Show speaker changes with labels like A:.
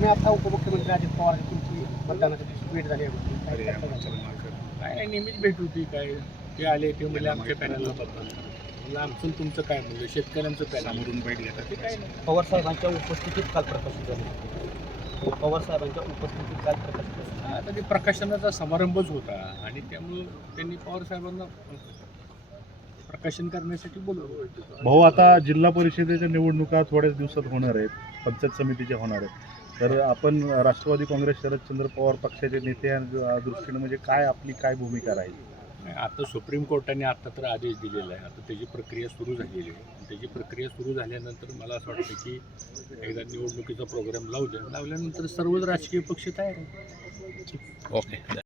A: आणि आता उपमुख्यमंत्री अजित पवार तुमची मतदानाच्या दिवशी भेट झाली आहे.
B: काय नेहमीच भेट होती. काय ते आले ते म्हणजे आमच्या पॅनलला मतदान करा. म्हणलं आमचं तुमचं काय म्हणलं शेतकऱ्यांचं पॅनलमधून भेट घेतात ते काय नाही.
A: पवार साहेबांच्या उपस्थितीत काल प्रकाशित झाले. पवार साहेबांच्या उपस्थितीत काल प्रकाशित झाले.
B: आता ते प्रकाशनाचा समारंभच होता आणि त्यामुळं त्यांनी पवार साहेबांना प्रकाशन करण्यासाठी बोलवलं.
C: भाऊ, आता जिल्हा परिषदेच्या निवडणुका थोड्याच दिवसात होणार आहेत, पंचायत समितीच्या होणार आहेत, तर आपण राष्ट्रवादी काँग्रेस शरदचंद्र पवार पक्षाचे नेते या दृष्टीने म्हणजे काय भूमिका राहील?
B: आता सुप्रीम कोर्टाने आता तर आदेश दिलेला आहे. आता त्याची प्रक्रिया सुरू झालेली आहे. त्याची प्रक्रिया सुरू झाल्यानंतर मला असं वाटतं की एकदा निवडणुकीचा प्रोग्राम लावल्यानंतर सर्वच राजकीय पक्ष तयार आहेत.
D: ओके.